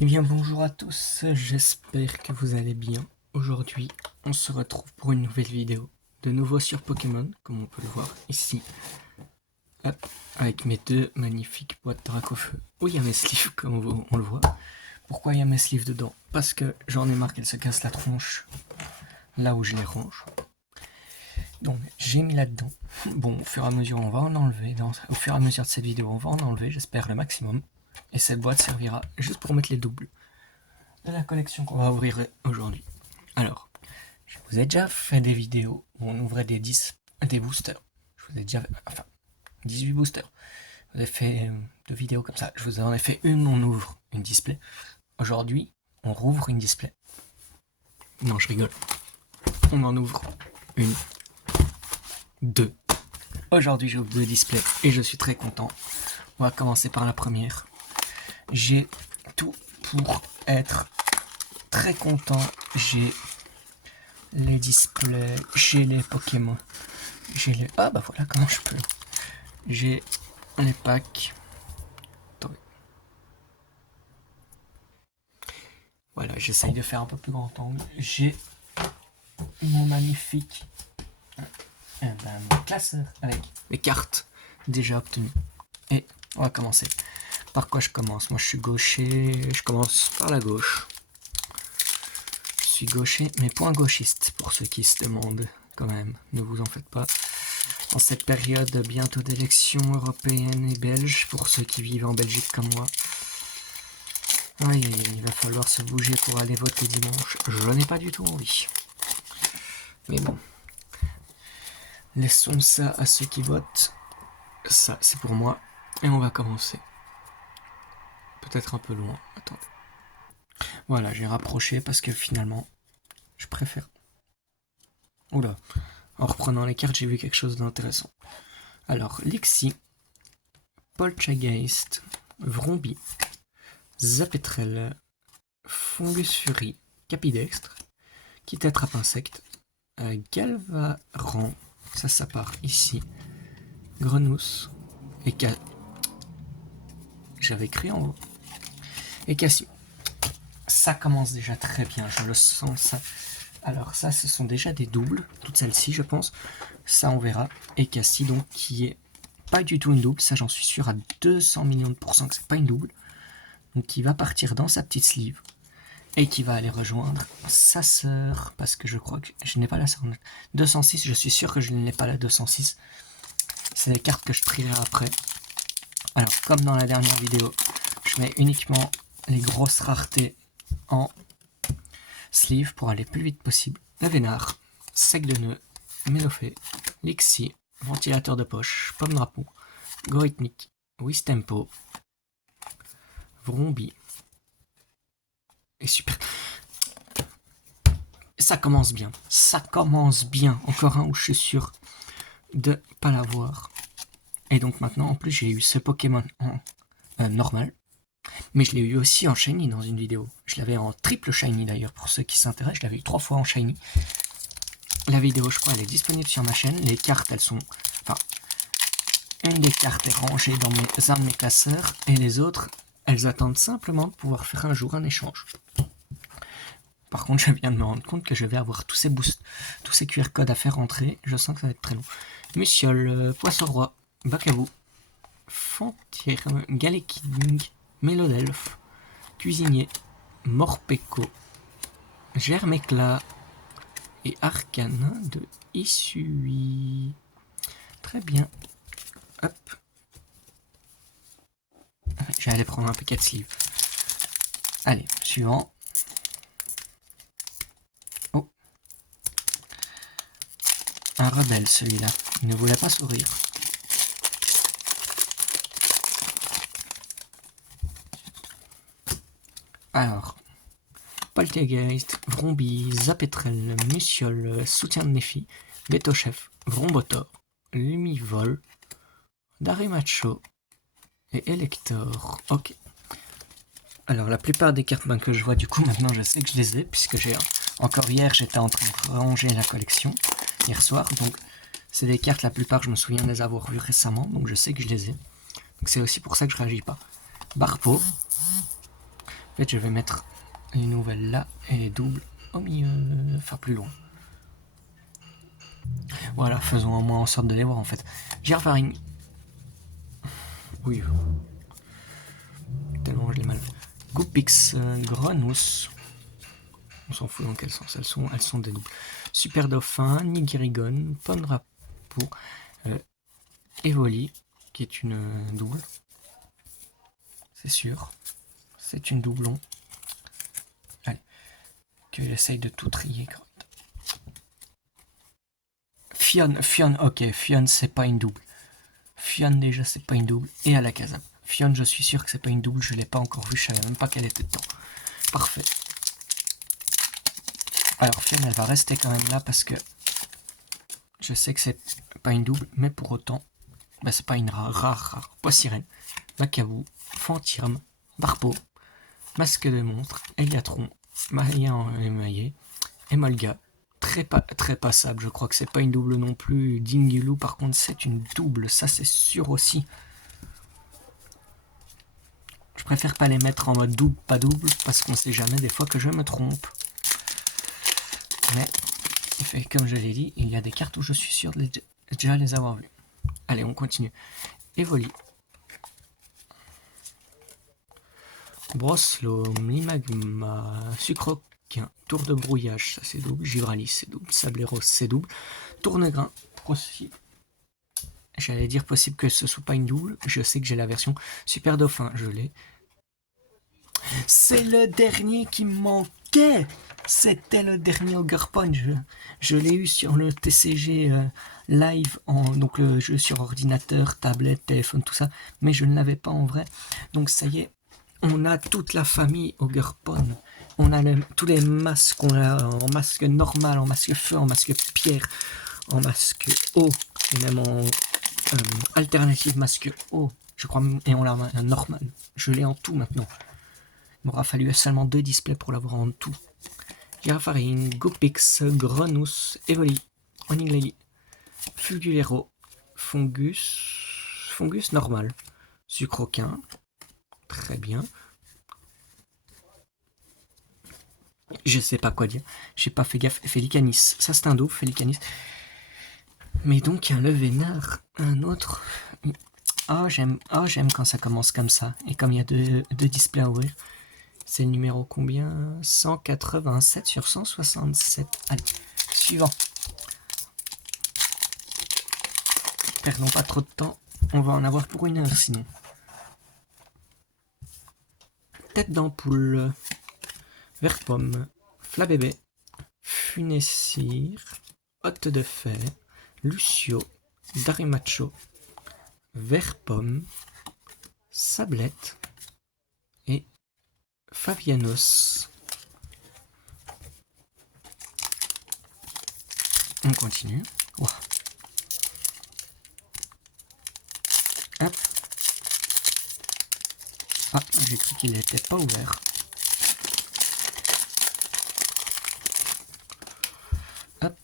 Eh bien bonjour à tous, j'espère que vous allez bien. Aujourd'hui, on se retrouve pour une nouvelle vidéo. De nouveau sur Pokémon, comme on peut le voir ici. Hop, avec mes deux magnifiques boîtes Dracofeu. Où il y a mes sleeves, comme on le voit. Pourquoi il y a mes sleeves dedans? Parce que j'en ai marre qu'elles se cassent la tronche là où je les range. Donc j'ai mis là-dedans. Bon, au fur et à mesure on va en enlever. Au fur et à mesure de cette vidéo on va en enlever, j'espère le maximum. Et cette boîte servira juste pour mettre les doubles de la collection qu'on va ouvrir aujourd'hui. Alors, je vous ai déjà fait des vidéos où on ouvrait des boosters. Je vous ai déjà fait, enfin, 18 boosters. Je vous ai fait deux vidéos comme ça. Je vous en ai fait une où on ouvre une display. Aujourd'hui, on rouvre une display. Non, je rigole. On en ouvre une, deux. Aujourd'hui, j'ouvre deux displays et je suis très content. On va commencer par la première. J'ai tout pour être très content. J'ai les displays, j'ai les Pokémon, j'ai les... Ah bah voilà comment je peux. J'ai les packs. Attendez. Voilà, j'essaye de faire un peu plus grand angle. J'ai mon magnifique mon classeur avec les cartes déjà obtenues. Et on va commencer. Par quoi je commence? Moi je suis gaucher, je commence par la gauche. Je suis gaucher, mais point gauchiste pour ceux qui se demandent quand même. Ne vous en faites pas. En cette période bientôt d'élections européennes et belges, pour ceux qui vivent en Belgique comme moi, aïe, il va falloir se bouger pour aller voter dimanche. Je n'ai pas du tout envie. Mais bon, laissons ça à ceux qui votent. Ça, c'est pour moi. Et on va commencer. Peut-être un peu loin. Attendez. Voilà, j'ai rapproché parce que finalement, je préfère. Oula. En reprenant les cartes, j'ai vu quelque chose d'intéressant. Alors, Lixie, Poltergeist, Vrombi, Zapetrel, Fungus Fury, Capidextre, qui t'attrape insecte, Galvaran, ça part ici, Grenousse, et j'avais écrit en haut, et Cassie. Ça commence déjà très bien, je le sens ça. Alors ça, ce sont déjà des doubles, toutes celles-ci je pense, ça on verra, et Cassie donc qui est pas du tout une double, ça j'en suis sûr à 200 millions de pourcents que c'est pas une double, donc qui va partir dans sa petite sleeve, et qui va aller rejoindre sa sœur, parce que je crois que je n'ai pas la sœur 206, je suis sûr que je n'ai pas la 206. C'est les cartes que je trierai après. Alors, comme dans la dernière vidéo, je mets uniquement les grosses raretés en sleeve pour aller plus vite possible. Le Vénard, Sec de nœud, Mélofée, Lixie, Ventilateur de poche, Pomme drapeau, Gorithmic, Wistempo, Vrombi, et super. Ça commence bien. Ça commence bien. Encore un où je suis sûr de pas l'avoir. Et donc maintenant, en plus, j'ai eu ce Pokémon en normal. Mais je l'ai eu aussi en Shiny dans une vidéo. Je l'avais en triple Shiny d'ailleurs, pour ceux qui s'intéressent. Je l'avais eu 3 fois en Shiny. La vidéo, je crois, elle est disponible sur ma chaîne. Les cartes, elles sont... Enfin, une des cartes est rangée dans un de mes classeurs. Et les autres, elles attendent simplement de pouvoir faire un jour un échange. Par contre, je viens de me rendre compte que je vais avoir tous ces boosts, tous ces QR codes à faire rentrer. Je sens que ça va être très long. Muciole, Poisson-Roi, Bacabou, Fantier, Galeking, Mélodelphe, Cuisinier, Morpeko, Germéclat et Arcane de Issui. Très bien. Hop. J'allais prendre un paquet de sleeve. Allez, suivant. Oh. Un rebelle celui-là. Il ne voulait pas sourire. Alors, Poltergeist, Vrombi, Zapetrel, Muciole, Soutien de Nephi, Betochef, Vrombotor, Lumivol, Darimacho et Elector. Ok. Alors la plupart des cartes que je vois du coup maintenant je sais que je les ai puisque j'ai encore hier j'étais en train de ranger la collection hier soir, donc c'est des cartes la plupart je me souviens de les avoir vues récemment, donc je sais que je les ai. Donc c'est aussi pour ça que je réagis pas. Barpo, En fait, je vais mettre les nouvelles là et les doubles au milieu, enfin plus loin. Voilà, faisons au moins en sorte de les voir en fait. Girvaring. Oui. Tellement je l'ai mal fait. Goupix, Grenousse. On s'en fout dans quel sens. Elles sont des doubles. Super Dauphin, Nigirigon, Pondrapo, Evoli, qui est une double. C'est sûr. C'est une doublon. Allez. Que j'essaye de tout trier. Fion, ok. Fion, c'est pas une double. Fion, déjà, c'est pas une double. Et à la casa. Fion, je suis sûr que c'est pas une double. Je l'ai pas encore vue. Je savais même pas qu'elle était dedans. Parfait. Alors, Fion, elle va rester quand même là parce que je sais que c'est pas une double, mais pour autant, bah, c'est pas une rare. Poissirène, Macabou, Fantirme, Barpo, Masque de Montre, Eliatron, Maria émaillé, Emolga, très passable. Je crois que c'est pas une double non plus. Dingilou, par contre, c'est une double, ça c'est sûr aussi. Je préfère pas les mettre en mode double, pas double, parce qu'on sait jamais des fois que je me trompe. Mais, comme je l'ai dit, il y a des cartes où je suis sûr de déjà les avoir vues. Allez, on continue. Evoli. Brosselome, Limagma, Sucroquin, Tour de Brouillage, ça c'est double. Givralis, c'est double. Sableros, c'est double. Tournegrain, possible. J'allais dire possible que ce soit pas une double. Je sais que j'ai la version Super Dauphin, je l'ai. C'est le dernier qui me manquait. C'était le dernier Ogre Punch. Je l'ai eu sur le TCG live, donc le jeu sur ordinateur, tablette, téléphone, tout ça. Mais je ne l'avais pas en vrai. Donc ça y est, on a toute la famille Ogre Punch. On a tous les masques. On a en masque normal, en masque feu, en masque pierre, en masque eau. Et même en alternative masque eau. Je crois, et on l'a en normal. Je l'ai en tout maintenant. Il m'aura fallu seulement 2 displays pour l'avoir en tout. Girafaring, Gopix, Grenousse, Evoli, Oniglali, Fulgulero, Fungus normal, Sucroquin, très bien. Je sais pas quoi dire, j'ai pas fait gaffe. Félicanis, ça c'est un double, Félicanis. Mais donc un Levénard, un autre. Oh j'aime quand ça commence comme ça. Et comme il y a deux displays à ouvrir. C'est le numéro combien? 187 sur 167. Allez, suivant. Perdons pas trop de temps. On va en avoir pour 1 heure sinon. Tête d'ampoule. Vert pomme. Flabébé. Funessir. Hôte de fer. Lucio. Darimacho. Vert pomme. Sablette. Et Fabianos. On continue. Wow. Hop. Ah, j'ai cru qu'il n'était pas ouvert. Hop.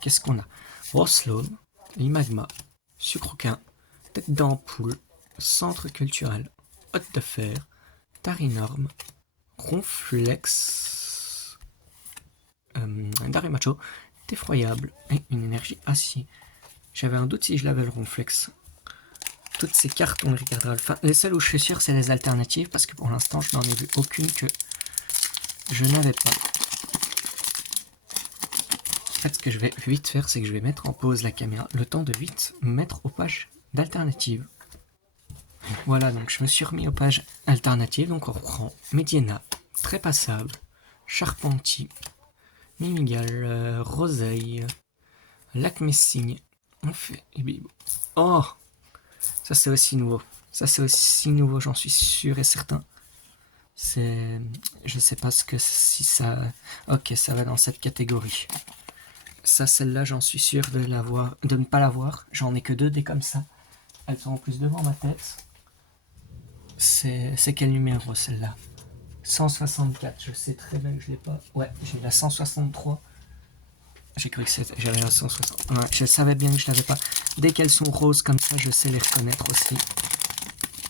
Qu'est-ce qu'on a? Brosselome, Limagma, Sucroquin, Tête d'ampoule, Centre culturel, Hôte de fer, Tarinorme, Ronflex, Darimacho, Effroyable et une énergie acier. J'avais un doute si je l'avais le Ronflex. Toutes ces cartes, on les regardera. Enfin, les seules où je suis sûr, c'est les alternatives parce que pour l'instant, je n'en ai vu aucune que je n'avais pas. En fait, ce que je vais vite faire, c'est que je vais mettre en pause la caméra, le temps de vite mettre aux pages d'alternatives. Voilà, donc je me suis remis aux pages alternatives. Donc on reprend Mediena, Très Passable, Charpentier, Mimigal, Roseille, Lac Messigne. On fait. Oh, ça c'est aussi nouveau. Ça c'est aussi nouveau, j'en suis sûr et certain. C'est. Je sais pas ce que si ça. Ok, ça va dans cette catégorie. Ça, celle-là, j'en suis sûr de ne pas l'avoir. J'en ai que 2 des comme ça. Elles sont en plus devant ma tête. C'est quel numéro celle-là? 164, je sais très bien que je l'ai pas. Ouais, j'ai la 163. J'ai cru que j'avais la 160. Ouais, je savais bien que je l'avais pas. Dès qu'elles sont roses comme ça, je sais les reconnaître aussi.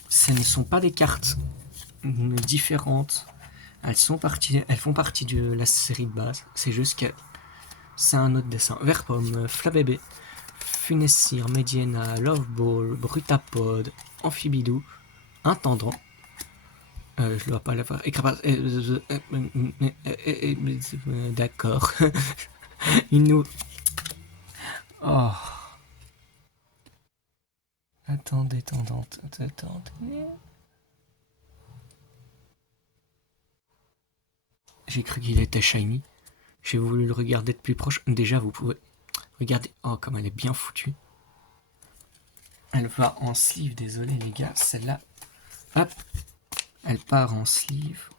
Ce ne sont pas des cartes différentes. Elles font partie de la série de base. C'est juste que c'est un autre dessin. Vert pomme, Flabébé, Funessir, Mediana, Loveball, Brutapod, Amphibidou, Intendant. Je dois pas l'avoir. D'accord. Une nous. Oh. Attendez. J'ai cru qu'il était shiny. J'ai voulu le regarder de plus proche. Déjà, vous pouvez regarder. Oh, comme elle est bien foutue. Elle va en sleeve. Désolé, les gars. Celle-là. Hop. Elle part en sleeve.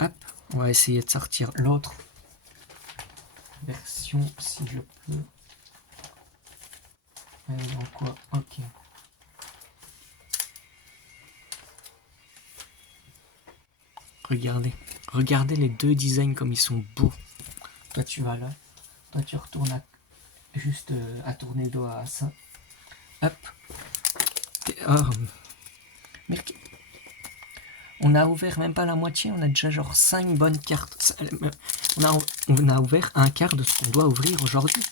Hop. On va essayer de sortir l'autre version si je peux. Elle est dans quoi? Ok. Regardez les deux designs comme ils sont beaux. Toi tu vas là, toi tu retournes juste à tourner le doigt à ça. Hop. Oh. On a ouvert même pas la moitié, on a déjà genre 5 bonnes cartes. On a ouvert un quart de ce qu'on doit ouvrir aujourd'hui.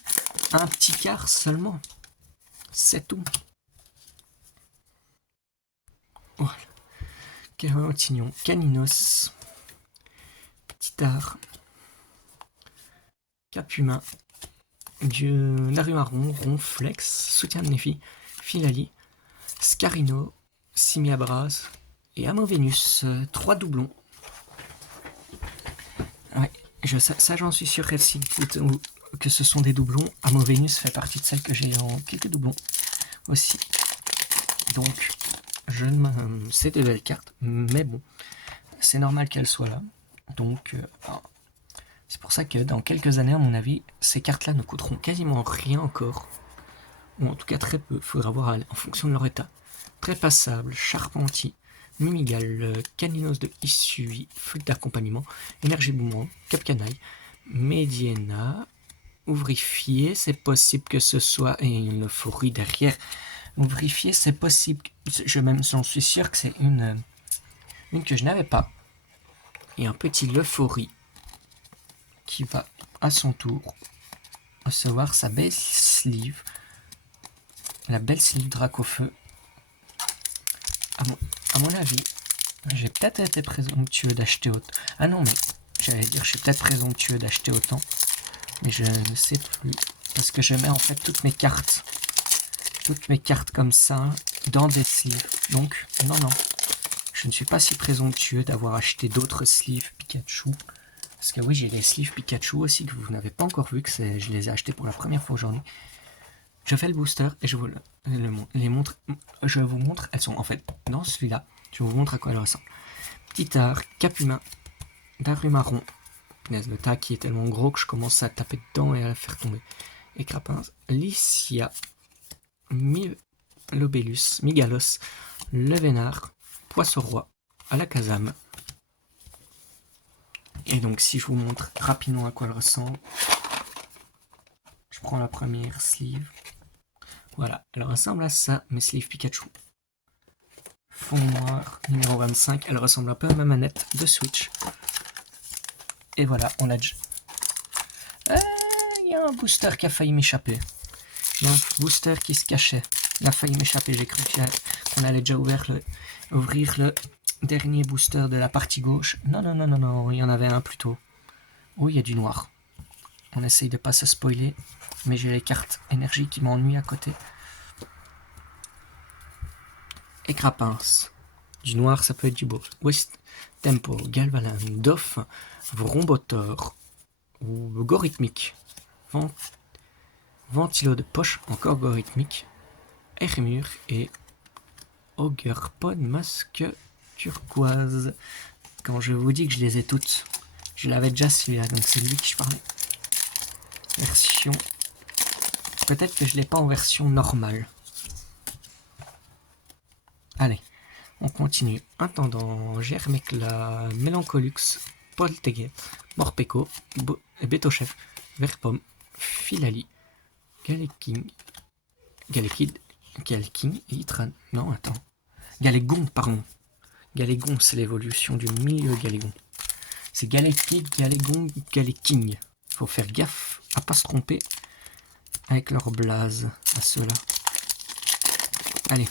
Un petit quart seulement. C'est tout. Voilà. Carotignon, Caninos, Petit Art, Capumain, Narumaron, Ronflex, Soutien de Nephi, Filali, Scarino, Simiabras et Amovenus. 3 doublons. Ouais, ça j'en suis sûr que ce sont des doublons. Amovenus fait partie de celles que j'ai en quelques doublons aussi. Donc, c'est de belles cartes, mais bon, c'est normal qu'elles soient là. Donc, c'est pour ça que dans quelques années, à mon avis, ces cartes-là ne coûteront quasiment rien encore. Ou en tout cas très peu, il faudra voir en fonction de leur état. Trépassable, Charpentier, Mimigal, Caninos de Issui, Flûte d'accompagnement, Énergie Boomerang, Capcanaille, Mediana, Ouvrifié, c'est possible que ce soit, et une euphorie derrière. Ouvrifié, c'est possible, j'en suis sûr que c'est une que je n'avais pas. Et un petit l'euphorie qui va à son tour recevoir sa belle sleeve, la belle sleeve Dracofeu. À mon avis, j'ai peut-être été présomptueux d'acheter autant. Ah non, mais j'allais dire, je suis peut-être présomptueux d'acheter autant, mais je ne sais plus. Parce que je mets en fait toutes mes cartes comme ça dans des sleeves. Donc, non, je ne suis pas si présomptueux d'avoir acheté d'autres sleeves Pikachu. Parce que oui, j'ai les sleeves Pikachu aussi que vous n'avez pas encore vu, que je les ai achetés pour la première fois aujourd'hui. Je fais le booster et je vous les montre. Je vous montre, elles sont en fait dans celui-là. Je vous montre à quoi elles ressemblent. Petit art, Capumain, Darumaron, punaise, le tas qui est tellement gros que je commence à taper dedans et à la faire tomber. Et Crapins, Lycia, Lobélus, Migalos, Levénard, Poisson-Roi, Alakazam. Et donc si je vous montre rapidement à quoi elle ressemble, je prends la première sleeve. Voilà, elle ressemble à ça, mes sleeves Pikachu. Fond noir, numéro 25, elle ressemble un peu à ma manette de Switch. Et voilà, on l'a déjà. Il y a un booster qui a failli m'échapper. Il y a un booster qui se cachait. Il a failli m'échapper, j'ai cru qu'on allait déjà ouvrir le dernier booster de la partie gauche. Non, il y en avait un plus tôt. Oh, il y a du noir. On essaye de pas se spoiler, mais j'ai les cartes énergie qui m'ennuient à côté. Et Crapins. Du noir, ça peut être du beau. West Tempo, Galvalan, Doff, Vrombotor, ou Gorithmique, Ventilo de poche, encore Gorithmique, Hermure et Ogerpod masque turquoise. Quand je vous dis que je les ai toutes, je l'avais déjà celui-là, donc c'est lui qui je parlais. Version. Peut-être que je l'ai pas en version normale. Allez, on continue. Intendant, Germecla, Mélancolux, Polteguet, Morpeko, Betochef, Verpomme, Filali, Galekid, Galking et Itran. Non, attends. Galégon, pardon. Galégon, c'est l'évolution du milieu Galégon. C'est Galékid, Galégon, Galéking. Faut faire gaffe à pas se tromper avec leur blaze à ceux-là. Allez,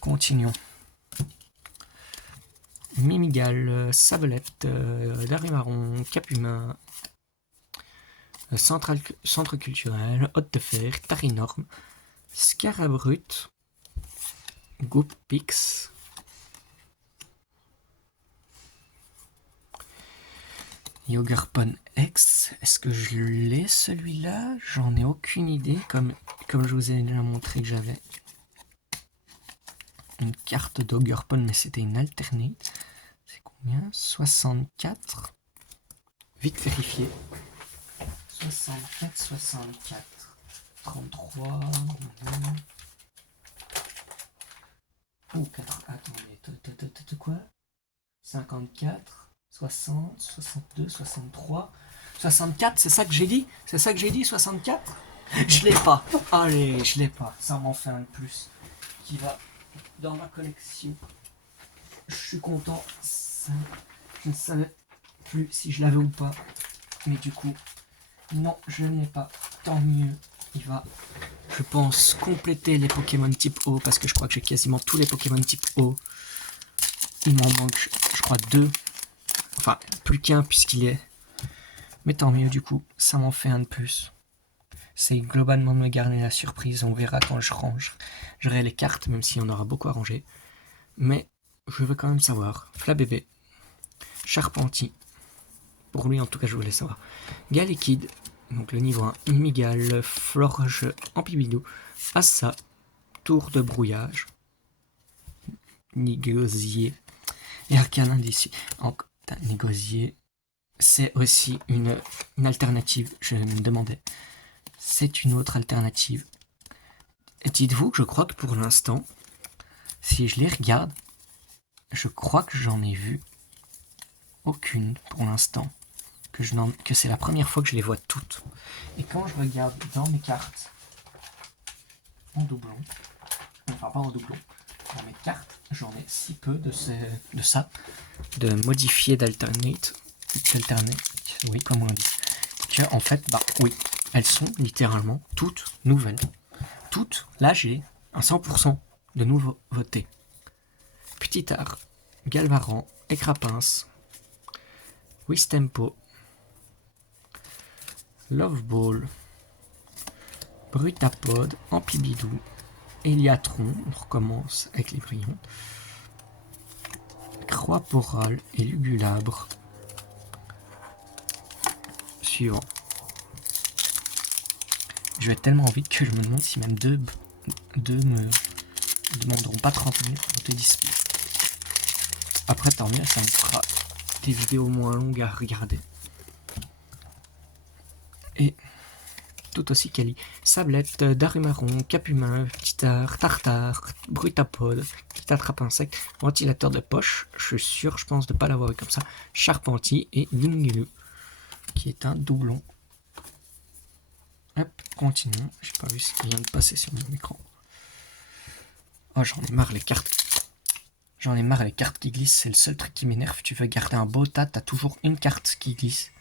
continuons. Mimigal, Sablette, Darimaron, Capumin, Centre culturel, Haute de Fer, Tarinorme, Scarabrut, Goupix, Yogerpon X. Est-ce que je l'ai celui-là? J'en ai aucune idée, comme je vous ai déjà montré que j'avais une carte d'Ogerpon, mais c'était une alternate. C'est combien? 64. Vite vérifier. 64, 64. 33. Oh, 4. Attendez, quoi? 54, 60, 62, 63. 64, c'est ça que j'ai dit? C'est ça que j'ai dit, 64? Je l'ai pas. Allez, je l'ai pas. Ça m'en fait un de plus qui va dans ma collection. Je suis content. Ça, je ne savais plus si je l'avais ou pas. Mais du coup, non, je ne l'ai pas. Tant mieux. Il va, je pense, compléter les Pokémon type O. Parce que je crois que j'ai quasiment tous les Pokémon type O. Il m'en manque, je crois, 2. Enfin, plus qu'un puisqu'il est. Mais tant mieux, du coup, ça m'en fait un de plus. C'est globalement de me garder la surprise. On verra quand je rangerai les cartes, même s'il y en aura beaucoup à ranger. Mais je veux quand même savoir. Flabébé, Charpentier. Pour lui, en tout cas, je voulais savoir. Galékid, donc le niveau 1. Mimigal, Florge, Ampibidou, Assa, Tour de Brouillage, Négocier, et Arcanin d'ici. Négocier, c'est aussi une alternative, je me demandais. C'est une autre alternative. Dites-vous que je crois que pour l'instant, si je les regarde, je crois que j'en ai vu aucune pour l'instant. Que c'est la première fois que je les vois toutes. Et quand je regarde dans mes cartes en doublon, enfin pas en doublon, dans mes cartes, j'en ai si peu de ça, de modifier d'alternate, oui, comme on dit, que en fait, bah oui, elles sont littéralement toutes nouvelles. Toutes, là j'ai un 100% de nouveautés. Petit art, Galvaran, Écrapince, Wistempo, Loveball, Brutapod, Ampibidou, Eliatron, on recommence avec les brillants, Croix-Poral et Lugulabre. Suivant. Je vais tellement vite que je me demande si même deux me demanderont pas 30 minutes pour te display. Après, tant mieux, ça me fera des vidéos moins longues à regarder. Et tout aussi quali. Sablette, Darimaron, Capumin, Petitard, Tartare, Brutapode, Petit attrape-insecte, Ventilateur de poche, je suis sûr, je pense de ne pas l'avoir eu comme ça, Charpentier et Lingulu, qui est un doublon. Hop, continuons. J'ai pas vu ce qui vient de passer sur mon écran. Oh, j'en ai marre les cartes. J'en ai marre les cartes qui glissent, c'est le seul truc qui m'énerve. Tu veux garder un beau tas, t'as toujours une carte qui glisse.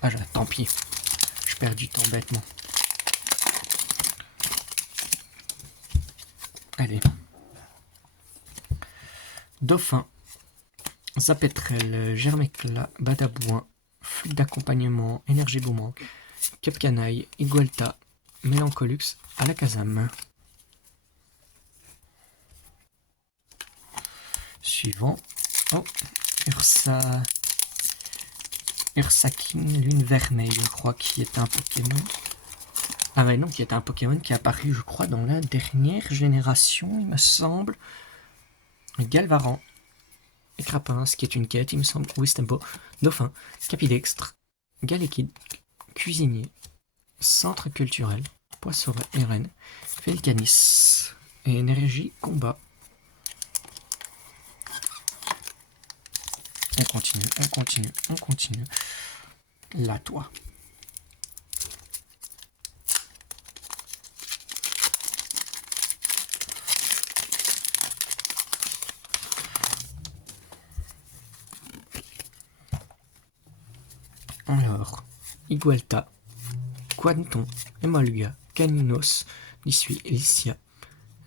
Ah, tant pis. Je perds du temps bêtement. Allez. Dauphin. Zapetrel, Germecla, Badabouin, Flûte d'accompagnement, Énergie Boomerang, Capcanaille, Igualta, Mélancolux, Alakazam. Suivant. Oh, Ursakin, Lune Vermeille, je crois, qui est un Pokémon. Ah ouais, non, qui est un Pokémon qui est apparu, je crois, dans la dernière génération, il me semble. Galvaran. Écrapince, qui est une quête, il me semble, Wistempo, Dauphin, Capidextre, Galékid, Cuisinier, Centre culturel, Poisson et Reine, Felcanis, et Énergie Combat. On continue. Là, toi. Alors, Igualta, Quanton, Emolga, Caninos, Lycia,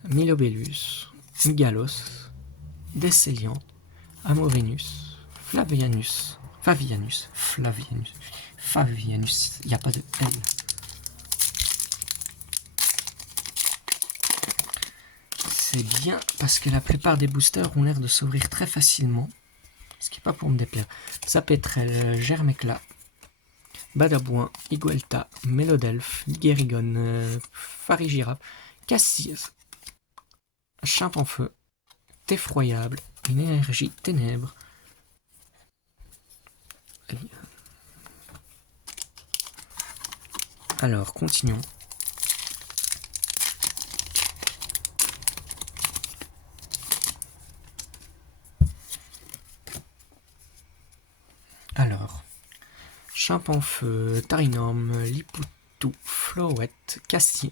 Milobellus, Migalos, Décéliante, Amorinus, Favianus, il n'y a pas de L. C'est bien parce que la plupart des boosters ont l'air de s'ouvrir très facilement, ce qui n'est pas pour me déplaire. Sapétrel, Germecla, Badabouin, Iguelta, Mélodelphe, Guérigon, Farigiraf, Cassis, Chimpanfeu, Effroyable, une énergie ténèbres. Alors, continuons. Alors, Chimpanfeu, Tarinorme, Lipoutou, Floette, Cassier,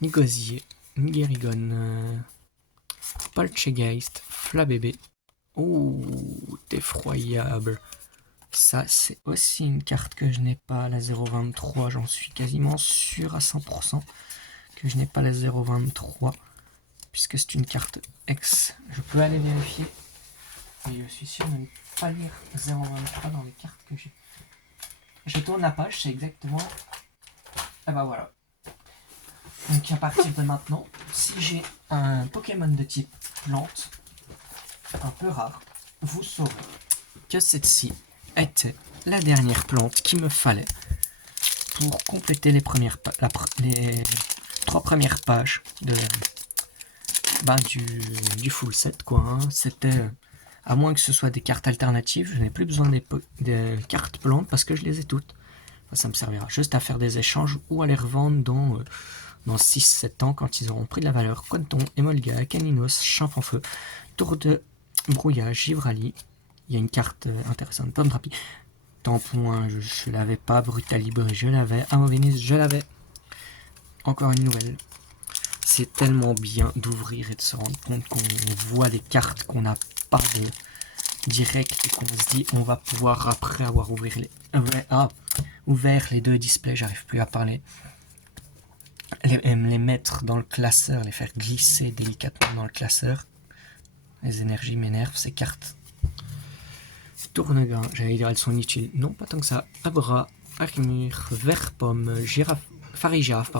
Nigosier, Guérigon, Polchegeist, Flabébé. Ouh, Effroyable. Ça, c'est aussi une carte que je n'ai pas, la 023. J'en suis quasiment sûr à 100% que je n'ai pas la 023. Puisque c'est une carte X. Je peux aller vérifier. Mais je suis sûr de ne pas lire 023 dans les cartes que j'ai. Je tourne la page, c'est exactement... Et ben voilà. Donc à partir de maintenant, si j'ai un Pokémon de type plante, un peu rare, vous saurez que cette-ci était la dernière plante qu'il me fallait pour compléter les 3 premières pages de, du full set, quoi. Hein. C'était, à moins que ce soit des cartes alternatives, je n'ai plus besoin des cartes plantes parce que je les ai toutes. Enfin, ça me servira juste à faire des échanges ou à les revendre dans 6-7 ans quand ils auront pris de la valeur. Quanton, Emolga, Caninos, Chimpanfeu, Tour de Brouillage, Givrali. Il y a une carte intéressante, Pomme Trapi. Tampon, je l'avais pas. Brutalibre, je l'avais. Amovenis, je l'avais. Encore une nouvelle. C'est tellement bien d'ouvrir et de se rendre compte qu'on voit des cartes qu'on n'a pas de direct et qu'on se dit on va pouvoir, après avoir ouvert les 2 displays, j'arrive plus à parler, les mettre dans le classeur, les faire glisser délicatement dans le classeur. Les énergies m'énervent, ces cartes. Tournegrain, j'allais dire elles sont inutiles. Non, pas tant que ça. Abra, Armure, Vert-Pomme, Farigiraf,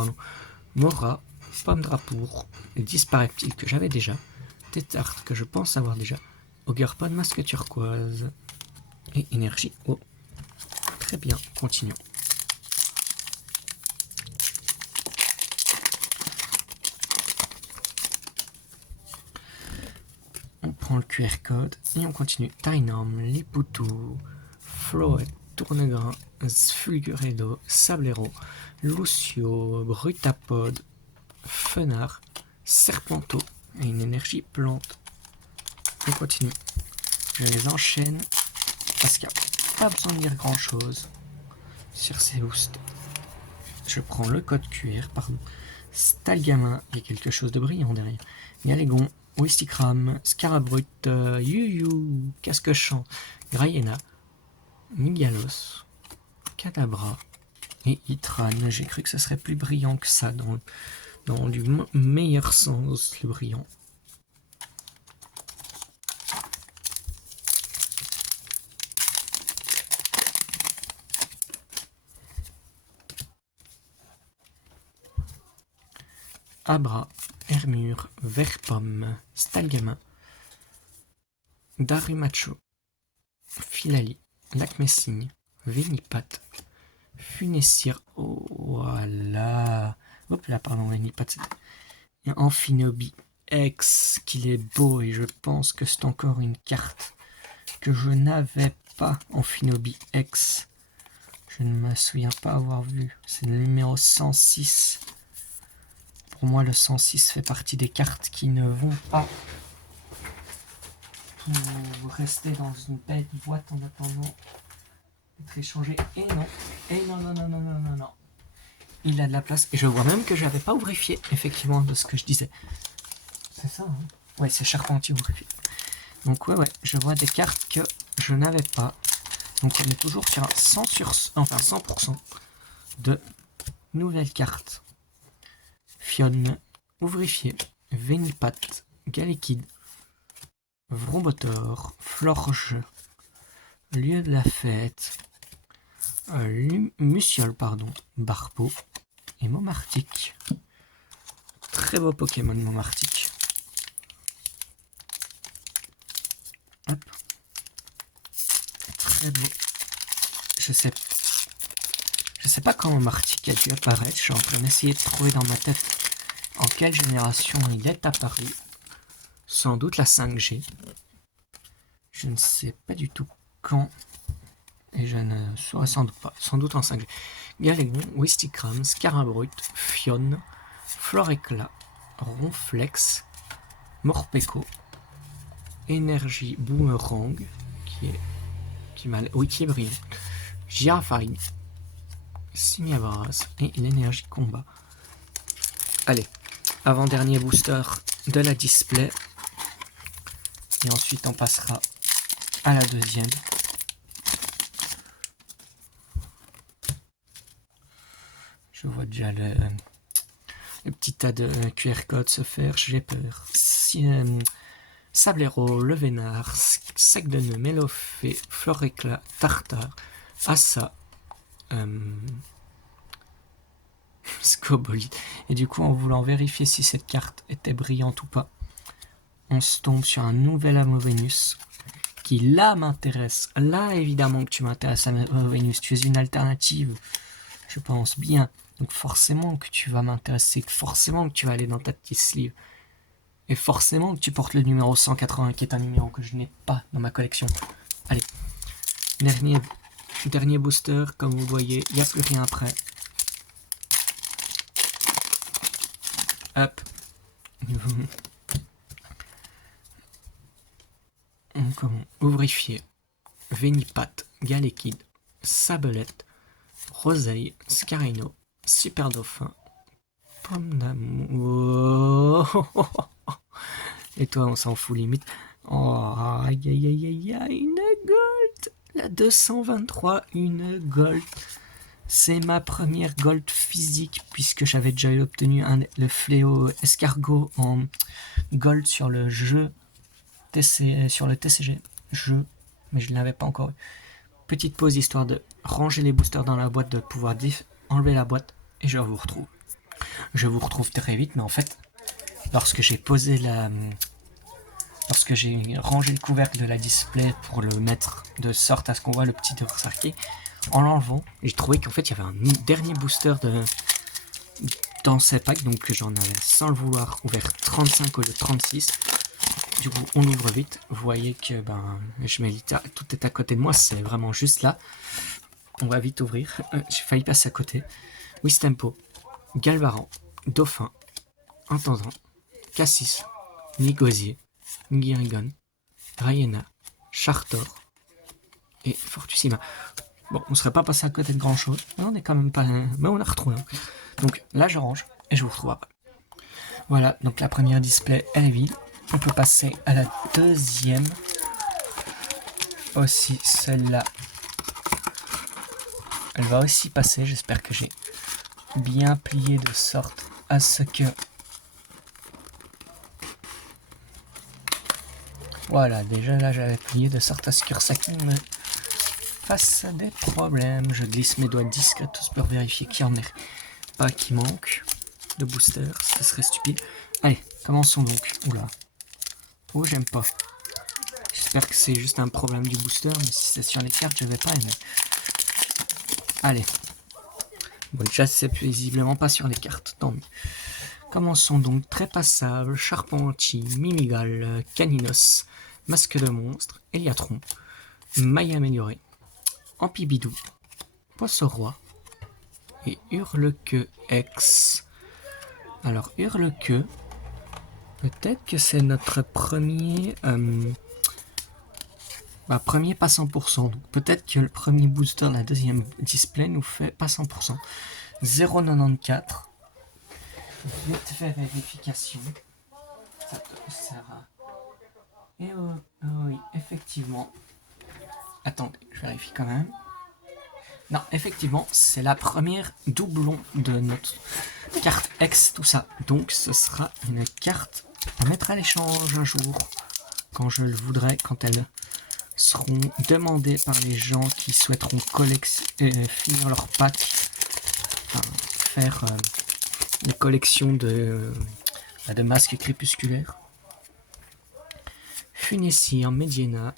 Mora, Pomme Drapour, Dispareptile que j'avais déjà, Tétarte que je pense avoir déjà, Ogurpon, Masque Turquoise et Énergie. Oh, très bien, continuons. On prend le QR code et on continue. Tarinorme, Lipoutou, Floette, Tournegrain, Fulguredo, Sablero, Lucio, Brutapode, Fenard, Serpento et une énergie plante. On continue. Je les enchaîne parce qu'il n'y a pas besoin de dire grand chose sur ces boosts. Je prends le code QR, pardon. Stalgamin, il y a quelque chose de brillant derrière. Galégon, Wistikram, Scarabrut, Yuyu, Casquechamp, Grayena, Migalos, Kadabra et Itran. J'ai cru que ça serait plus brillant que ça, dans du meilleur sens, le brillant. Abra, Hermure, Vert-Pomme, Stalgamin, Darumacho, Filali, Lacmessigne, Vénipat, Funessir, oh voilà, hop là, pardon, Vénipat, c'était Amphinobi X, qu'il est beau, et je pense que c'est encore une carte que je n'avais pas, Amphinobi X, je ne me souviens pas avoir vu, c'est le numéro 106. Pour moi, le 106 fait partie des cartes qui ne vont pas pour rester dans une belle boîte en attendant d'être échangé. Et non. Il a de la place. Et je vois même que je n'avais pas ouvrifié, effectivement, de ce que je disais. C'est ça, hein? Ouais, c'est Charpentier ouvrifié. Donc ouais, je vois des cartes que je n'avais pas. Donc on est toujours sur un 100% de nouvelles cartes. Fionn, Ouvrifié, Vénipat, Galekid, Vrombotor, Florge, Lieu de la fête, Musiole, pardon, Barbeau et Momartic. Très beau Pokémon Momartic. Hop. Très beau. Je sais pas quand Momartic a dû apparaître. Je suis en train d'essayer de trouver dans ma tête en quelle génération il est apparu. Sans doute la 5G. Je ne sais pas du tout quand. Et je ne saurais sans doute pas. Sans doute en 5G. Galégon, Wistikram, Scarabrut, Fionn, Floréclat, Ronflex, Morpeko, Énergie Boomerang, qui est brillant, Girafarine, Simiabras et l'énergie combat. Allez, avant-dernier booster de la display. Et ensuite on passera à la deuxième. Je vois déjà le petit tas de QR code se faire, j'ai peur. Sablero, Levénard, Sec de Nœud, Mélofée, Floréclat, Tartare, Assa, Scobolide. Et du coup, en voulant vérifier si cette carte était brillante ou pas, on se tombe sur un nouvel Amovenus qui là m'intéresse. Là, évidemment que tu m'intéresses à Amovenus, tu es une alternative, je pense bien. Donc forcément que tu vas m'intéresser, forcément que tu vas aller dans ta petite sleeve. Et forcément que tu portes le numéro 180, qui est un numéro que je n'ai pas dans ma collection. Allez, dernier booster, comme vous voyez, il n'y a plus rien après. Hop. Ouvrifié, Vénipat, Galekid, Sablette, Roseille, Scarino, Super Dauphin, Pomme d'amour. Et toi, on s'en fout limite. Oh, aïe aïe aïe aïe aïe, une gold. La 223, une gold. C'est ma première gold physique, puisque j'avais déjà obtenu le fléau escargot en gold sur le jeu, sur le TCG jeu, mais je ne l'avais pas encore eu. Petite pause histoire de ranger les boosters dans la boîte, de pouvoir enlever la boîte, et je vous retrouve. Je vous retrouve très vite, mais en fait, lorsque j'ai rangé le couvercle de la display pour le mettre de sorte à ce qu'on voit le petit Ursaké, en l'enlevant, j'ai trouvé qu'en fait il y avait un dernier booster dans ces packs, donc j'en avais sans le vouloir ouvert 35 au lieu de 36. Du coup on ouvre vite, vous voyez que tout est à côté de moi, c'est vraiment juste là. On va vite ouvrir, j'ai failli passer à côté. Wistempo, Galvaran, Dauphin, Intendant, Cassis, Nigosier, Ngirigon, Rayena, Chartor et Fortussima. Bon, on serait pas passé à côté de grand chose, mais on est quand même pas. Mais on a retrouvé. Donc là, je range et je vous retrouve après. Voilà, donc la première display, elle est vide. On peut passer à la deuxième. Aussi, celle-là, elle va aussi passer. J'espère que j'ai bien plié de sorte à ce que. Voilà, déjà là, j'avais plié de sorte à ce que Ursaki me fasse des problèmes. Je glisse mes doigts discrètement pour vérifier qu'il n'y en ait pas qui manque de booster, ce serait stupide. Allez, commençons donc. Oula. Oh, j'aime pas. J'espère que c'est juste un problème du booster, mais si c'est sur les cartes, je vais pas aimer. Allez. Bon, déjà, c'est visiblement pas sur les cartes, tant mieux. Commençons donc. Trépassable, Charpentier, Mimigal, Caninos, Masque de monstre, Eliatron, Maille améliorée, Ampibidou, Poisson-Roi et Hurle-Queue X. Alors, Hurle-Queue, peut-être que c'est notre premier premier pas 100%. Donc peut-être que le premier booster de la deuxième display nous fait pas 100%. 0,94. Vite fait vérification. Ça te sert à... Et oui, effectivement. Attendez, je vérifie quand même. Non, effectivement, c'est la première doublon de notre carte X, tout ça. Donc, ce sera une carte à mettre à l'échange un jour, quand je le voudrais, quand elles seront demandées par les gens qui souhaiteront finir leur pack, enfin, faire les collections de masques crépusculaires. Funessir, Mediena,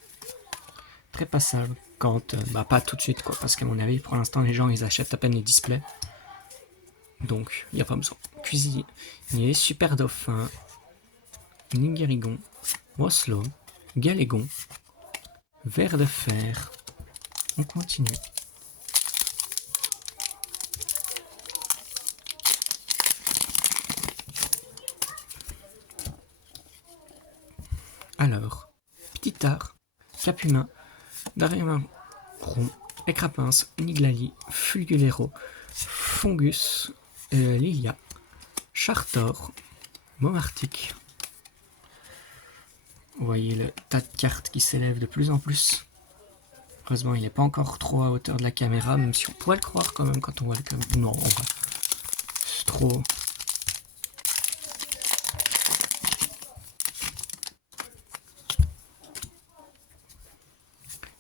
trépassable, quand, pas tout de suite quoi, parce qu'à mon avis, pour l'instant, les gens ils achètent à peine les displays. Donc, il n'y a pas besoin. Cuisinier, Super Dauphin, Nigerigon, Waslow, Galégon, Ver de Fer. On continue. Alors, Petit Art, Capumin, Darimaron, Écrapince, Niglali, Fulgulero, Fungus, Lilia, Chartor, Momartic. Vous voyez le tas de cartes qui s'élève de plus en plus. Heureusement, il n'est pas encore trop à hauteur de la caméra, même si on pourrait le croire quand même quand on voit le caméra. Non, on va. C'est trop.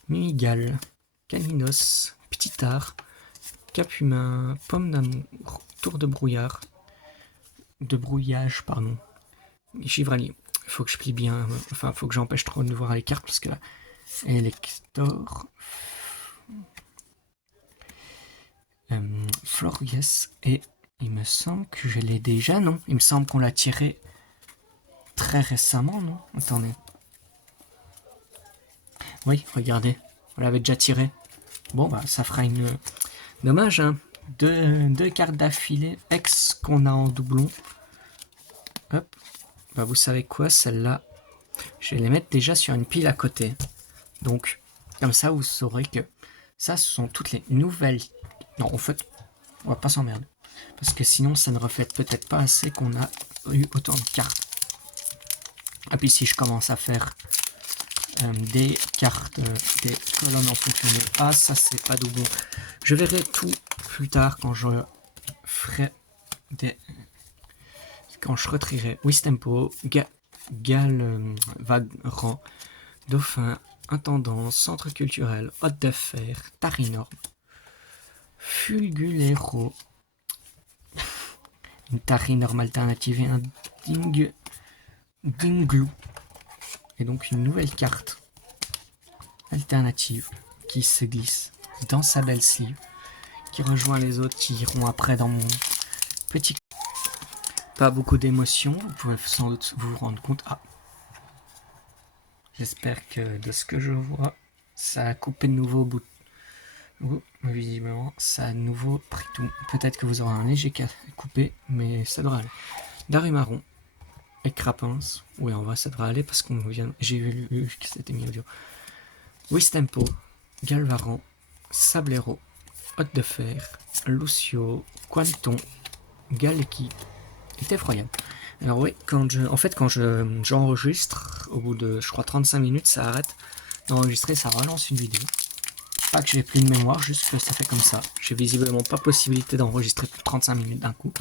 Mimigal, Caninos, Petit Art, Capumin, Pomme d'amour, Tour de brouillard, de brouillage, pardon, Givralier. Il faut que je plie bien, enfin, il faut que j'empêche trop de voir les cartes parce que là, Elector, Floriès, et il me semble que je l'ai déjà, non? Il me semble qu'on l'a tiré très récemment, non? Attendez. Oui, regardez, on l'avait déjà tiré. Bon, bah, ça fera une. Dommage, hein. Deux cartes d'affilée X qu'on a en doublon. Hop. Bah, vous savez quoi, celle-là, je vais les mettre déjà sur une pile à côté. Donc, comme ça, vous saurez que ça, ce sont toutes les nouvelles. Non, en fait, on va pas s'emmerder. Parce que sinon, ça ne reflète peut-être pas assez qu'on a eu autant de cartes. Et puis, si je commence à faire des cartes, des colonnes en fonction de A, ça, c'est pas doublon. Je verrai tout plus tard quand je ferai des. Quand je retrierai Wistempo, Vagrant, Dauphin, Intendant, Centre culturel, Hôte d'affaires, Tarinorme, Fulgulero, une Tarinorme alternative et un Dinglou. Et donc une nouvelle carte alternative qui se glisse dans sa belle sleeve, qui rejoint les autres qui iront après dans mon petit. Pas beaucoup d'émotions, vous pouvez sans doute vous rendre compte. Ah, j'espère que de ce que je vois, ça a coupé de nouveau au bout. Visiblement, ça a de nouveau pris tout. Peut-être que vous aurez un léger coupé, mais ça devrait aller. Darimaron, Écrapince. Oui, en vrai, ça devrait aller parce qu'on vient. J'ai vu que c'était mis audio. Wistempo, Galvaran, Sablero, Hôte de Fer, Lucio, Quanton, Galeki. C'est effroyable. Alors oui, quand j'enregistre, au bout de, je crois, 35 minutes, ça arrête d'enregistrer, ça relance une vidéo. Pas que j'ai plus de mémoire, juste que ça fait comme ça. J'ai visiblement pas possibilité d'enregistrer plus de 35 minutes d'un coup.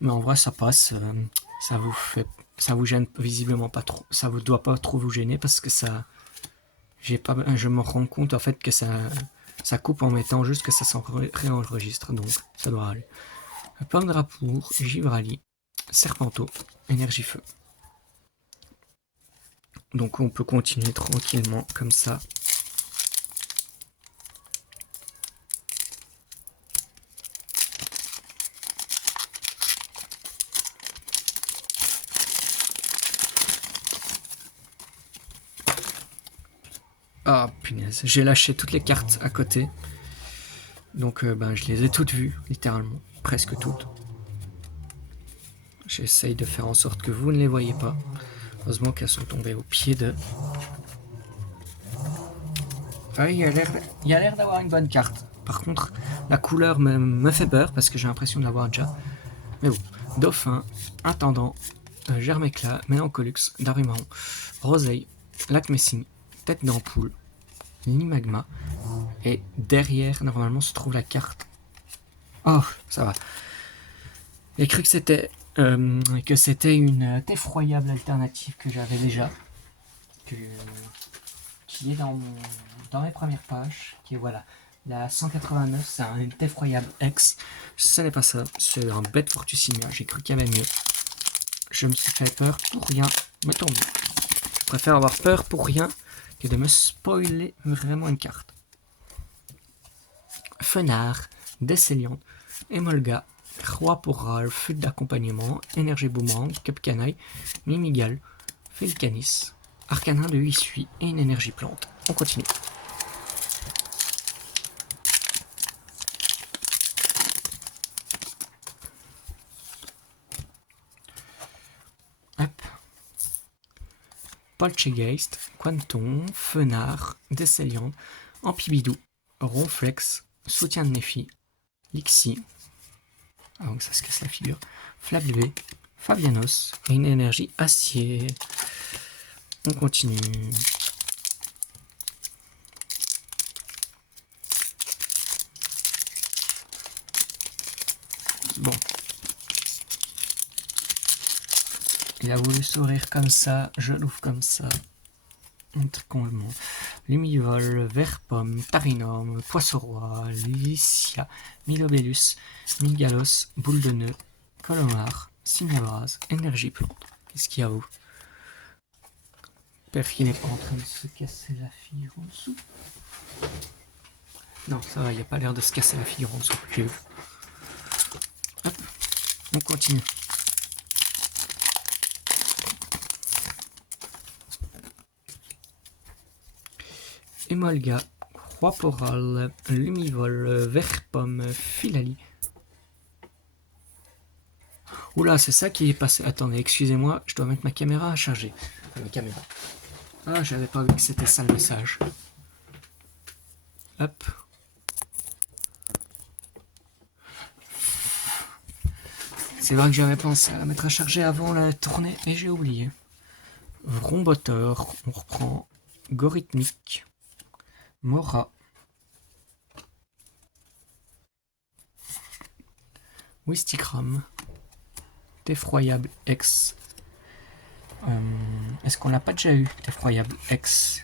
Mais en vrai, ça passe. Ça vous gêne visiblement pas trop. Ça vous doit pas trop vous gêner parce que ça, je me rends compte en fait que ça coupe en mettant juste que ça s'en réenregistre. Donc ça doit aller. Pomme de Rapour, Givrali, Serpenteau, Énergie Feu. Donc on peut continuer tranquillement comme ça. Ah punaise, j'ai lâché toutes les cartes à côté. Donc je les ai toutes vues, littéralement, presque toutes. J'essaye de faire en sorte que vous ne les voyez pas. Heureusement qu'elles sont tombées au pied de. Ah, il y a l'air d'avoir une bonne carte. Par contre, la couleur me fait peur parce que j'ai l'impression de l'avoir déjà. Mais bon, Dauphin, Intendant, Germéclat, Mélancolux, Darimaron, Roseille, Lac Messine, Tête d'ampoule, l'Imagma. Et derrière, normalement, se trouve la carte. Oh, ça va. J'ai cru que c'était une effroyable alternative que j'avais déjà. Qui est dans mes premières pages. Qui est voilà. La 189, c'est un effroyable X. Ce n'est pas ça. C'est un bête Fortusimia. J'ai cru qu'il y avait mieux. Je me suis fait peur pour rien. Mais tant mieux. Je préfère avoir peur pour rien que de me spoiler vraiment une carte. Fenard, Décéliante, Emolga, Roi pour Râle, Feu d'accompagnement, Énergie Boomerang, Cap Canaille, Mimigal, Felcanis, Arcanin de Huissui et une énergie plante. On continue. Hop. Poltergeist, Quanton, Fenard, Décéliante, Ampibidou, Ronflex, Soutien de Néphi, Lixi, ah donc ça se casse la figure, Flabébé, Fabianos et une énergie acier. On continue. Bon. Il a voulu sourire comme ça, je l'ouvre comme ça. Un truc complètement. Lumivol, Vert-Pomme, Tarinum, Poisson-Roi, Lycia, Milobellus, Migalos, Boule de Nœud, Colomar, Signabras, Énergie Plante. Qu'est-ce qu'il y a vous? J'espère qu'il n'est pas en train de se casser la figure en dessous. Non, ça va, il n'y a pas l'air de se casser la figure en dessous. J'ai vu. Hop, on continue. Emolga, Roi-Poral, Lumivol, Vert-Pomme, Filali. Oula, c'est ça qui est passé. Attendez, excusez-moi, je dois mettre ma caméra à charger. Enfin, ma caméra. Ah, j'avais pas vu que c'était ça le message. Hop. C'est vrai que j'avais pensé à la mettre à charger avant la tournée et j'ai oublié. Vromboteur, on reprend. Gorithmique. Mora. Wistikram. Effroyable X. Est-ce qu'on l'a pas déjà eu, Effroyable X?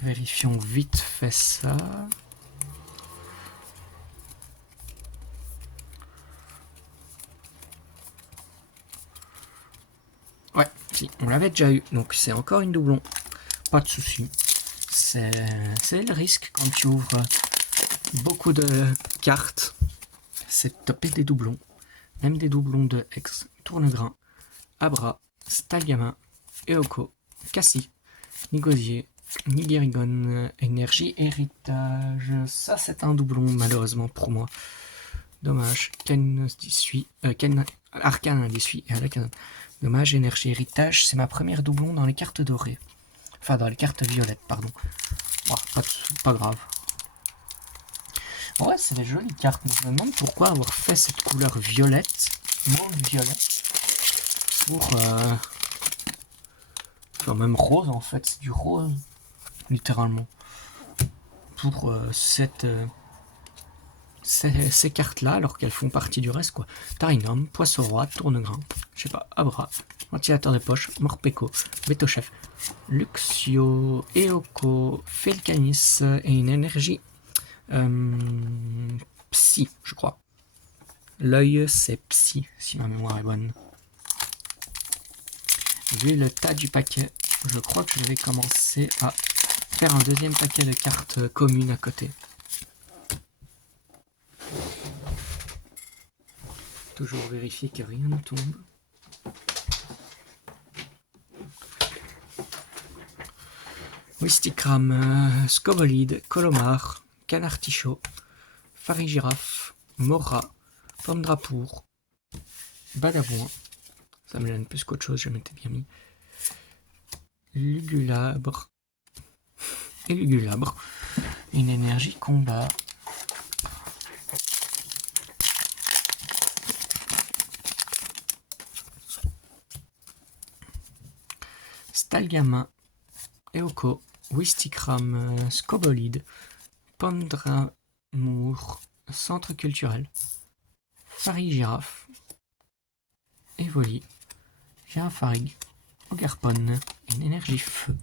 Vérifions vite fait ça. Ouais, si, on l'avait déjà eu, donc c'est encore une doublon. Pas de souci. C'est le risque quand tu ouvres beaucoup de cartes, c'est de topper des doublons. Même des doublons de X, Tournegrain, Abra, Stalgamin, Eoko, Cassie, Nigosier, Nigerigon, Énergie, Héritage. Ça, c'est un doublon, malheureusement pour moi. Dommage. Arcane 18 et Arcane. Dommage, Énergie, Héritage. C'est ma première doublon dans les cartes dorées. Enfin, dans les cartes violettes, pardon. Oh, pas grave. Ouais, c'est des jolies cartes, mais je me demande pourquoi avoir fait cette couleur violette, mauve violet, pour... Enfin, même rose en fait, c'est du rose, littéralement. Pour ces cartes-là, alors qu'elles font partie du reste, quoi. Tarinum, Poisson-Roi, Tournegrain, je sais pas, Abra, Ventilateur de poche, Morpeko, Beto-Chef, Luxio, Eoko, Felcanis et une énergie Psy, je crois. L'œil, c'est Psy, si ma mémoire est bonne. Vu le tas du paquet, je crois que je vais commencer à faire un deuxième paquet de cartes communes à côté. Toujours vérifier que rien ne tombe. Wistikram, Scobolide, Colomar, Canartichaud, Farigiraffe, Mora, Pomme Drapour, Badabouin, ça me gêne plus qu'autre chose, je m'étais bien mis. Lugulabre et Lugulabre, une énergie combat. Stalgamin, Eoko, Wistikram, Scobolide, Pomme d'Amour, Centre culturel, Farigiraffe, Evoli, Girafarig, Ogerpon, une énergie feu.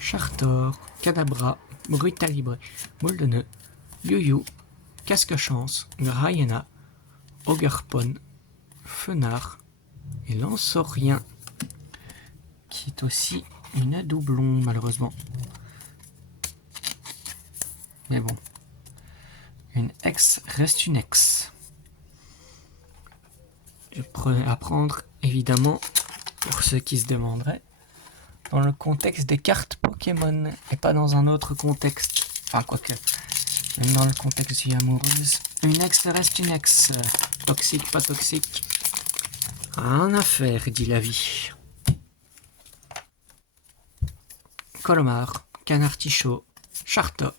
Chartor, Cadabra, Brutalibre, Boule de Nœud, Youyou, Casque-Chance, Grayena, Ogerpon, Fenard et Lansorien, qui est aussi une doublon malheureusement. Mais bon, une ex reste une ex. Je pourrais apprendre évidemment, pour ceux qui se demanderaient, dans le contexte des cartes Pokémon et pas dans un autre contexte. Enfin, quoique, même dans le contexte de vie amoureuse. Une ex reste une ex. Toxique, pas toxique. Rien à faire, dit la vie. Colomar, Canartichaud, Chartor,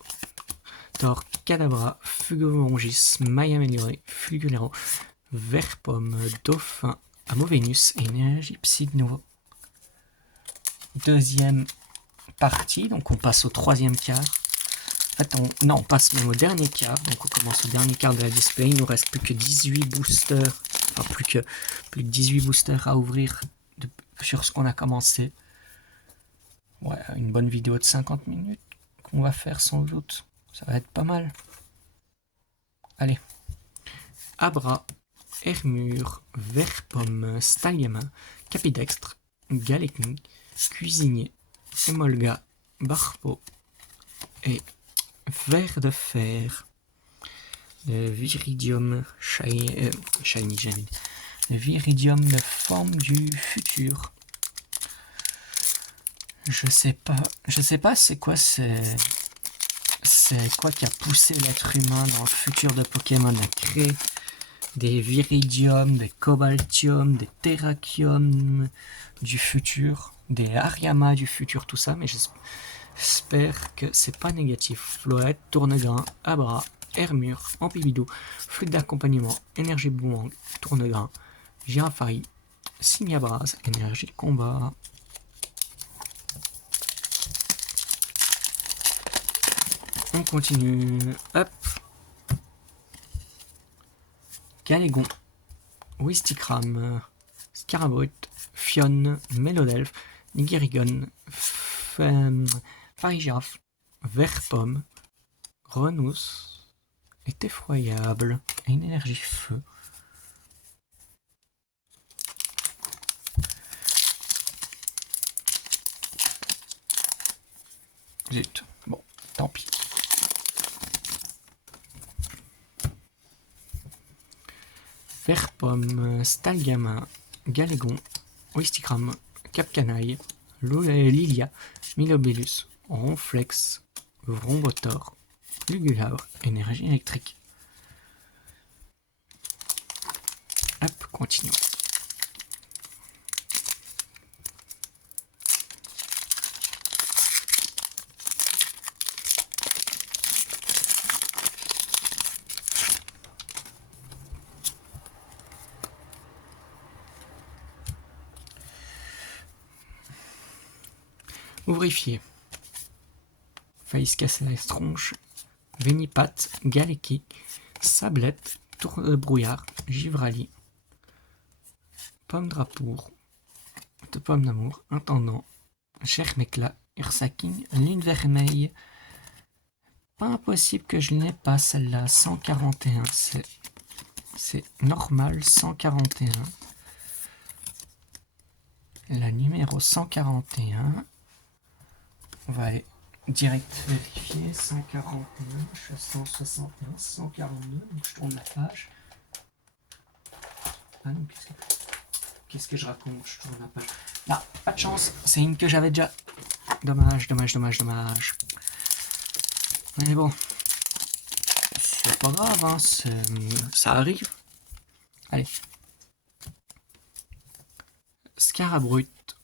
Thor, Cadabra, Fugomongis, Maille améliorée, Fulgulero, Verpomme, Dauphin, Amovenus et énergie Psy de nouveau. Deuxième partie, donc on passe au troisième quart. En fait, on passe même au dernier quart, donc on commence au dernier quart de la display. Il nous reste plus que 18 boosters, enfin plus que 18 boosters à ouvrir sur ce qu'on a commencé. Ouais, une bonne vidéo de 50 minutes qu'on va faire sans doute. Ça va être pas mal. Allez. Abra, Hermure, Verpomme, Stalgamin, Capidextre, Galekni, Cuisinier, Emolga, Barpo et Ver de Fer. Le Viridium Shiny, le Viridium de forme du futur. Je sais pas c'est quoi qui a poussé l'être humain dans le futur de Pokémon à créer des Viridium, des Cobaltium, des Terrakium du futur, des Ariama du futur, tout ça, mais j'espère que c'est pas négatif. Floette, Tournegrain, Abra, Hermure, Ampibidou, Flûte d'accompagnement, Énergie Boomerang, Tournegrain, Girafari, Simiabras, Énergie Combat. On continue. Hop. Galégon, Wistikram, Scarabrut, Fionn, Mélodelphe, Nigirigon, Farigiraffe, Verpomme, Renousse, est effroyable, et une énergie feu. Zut, bon, tant pis. Verpomme, Stalgamin, Galégon, Wistikram, Capcanaille, Lilia, Milobellus, Ronflex, Vrombotor, Lugulabre, énergie électrique. Hop, continuons. Ouvrifier. Failli se casser la tronche. Vénipat, Galeki, Sablette, Tour de Brouillard, Givrali, Pomme Drapour, Pomme d'Amour, Intendant, Chermekla, Ursakin, Lune Vermeille. Pas impossible que je n'ai pas celle-là. 141, c'est normal. 141. La numéro 141. On va aller direct vérifier. 141, je suis à 161, 142, donc je tourne la page. Ah non, qu'est-ce que je raconte? Je tourne la page. Non, pas de chance, c'est une que j'avais déjà. Dommage. Mais bon, c'est pas grave, hein, ça arrive. Allez. Scarabrut,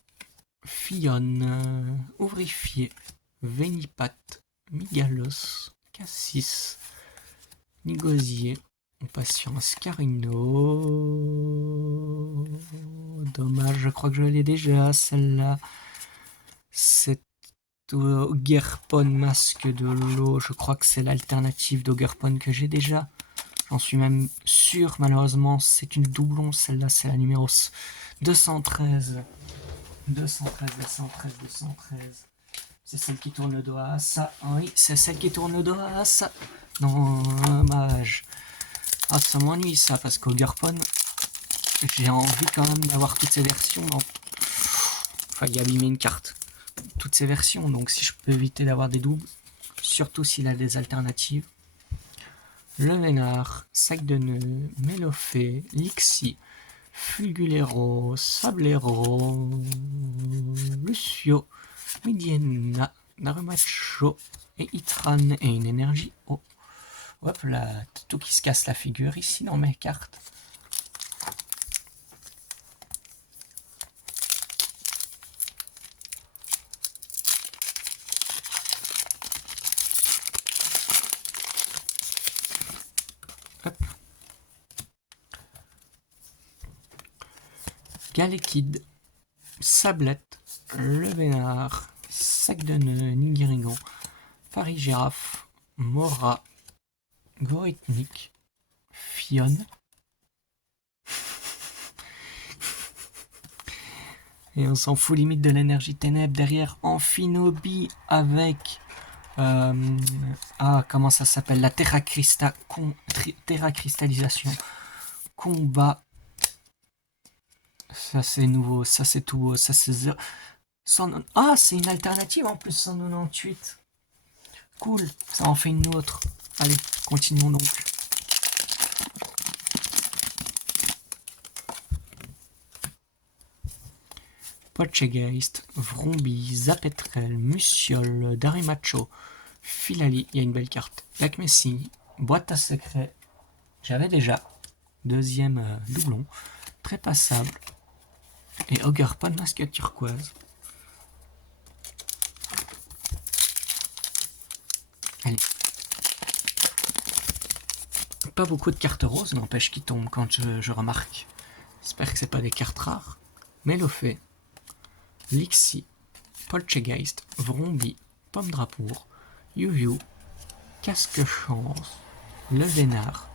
Fionne, Ouvrifié, Vénipat, Migalos, Cassis, Nigosier. On passe sur un Scarino. Dommage, je crois que je l'ai déjà, celle-là. C'est Ogerpon, masque de l'eau. Je crois que c'est l'alternative d'Ogerpon que j'ai déjà. J'en suis même sûr, malheureusement, c'est une doublon. Celle-là, c'est la numéro 213. 213, 213, 213. C'est celle qui tourne le dos à ça. Oui, c'est celle qui tourne le dos à ça. Dommage. Ah, ça m'ennuie ça, parce qu'Ogerpon, j'ai envie quand même d'avoir toutes ces versions. Enfin, y abîmer une carte. Toutes ces versions, donc si je peux éviter d'avoir des doubles, surtout s'il a des alternatives. Le Vénard, Sac de Nœuds, Mélophée, Lixi, Fulgulero, Sablero, Lucio, Midiena, Narumacho et Itran et une énergie haut. Hop là, tout qui se casse la figure ici dans mes cartes. Hop. Galekid, Sablette, Le Vénard, Sac de Nœuds, Nigirigan, Paris Girafe, Mora, Gorithmique, Fionne. Et on s'en fout limite de l'énergie ténèbres derrière Amphinobi avec comment ça s'appelle, la terracristallisation combat. Ça c'est nouveau, ça c'est tout beau, ça c'est c'est une alternative en plus 198. Cool, ça en fait une autre. Allez, continuons donc. Poltergeist, Vrombi, Zapetrel, Mussiol, Darimacho, Filali, il y a une belle carte. Black Messi, Boîte à secret, j'avais déjà. Deuxième doublon, Très passable. Et Ogerpon, masque turquoise. Allez. Pas beaucoup de cartes roses, n'empêche qu'ils tombent quand je remarque. J'espère que c'est pas des cartes rares. Mélophée, Lixi, Poltergeist, Vrombi, Pomme Drapour, Yu-Yu, Casque Chance, Le Vénard,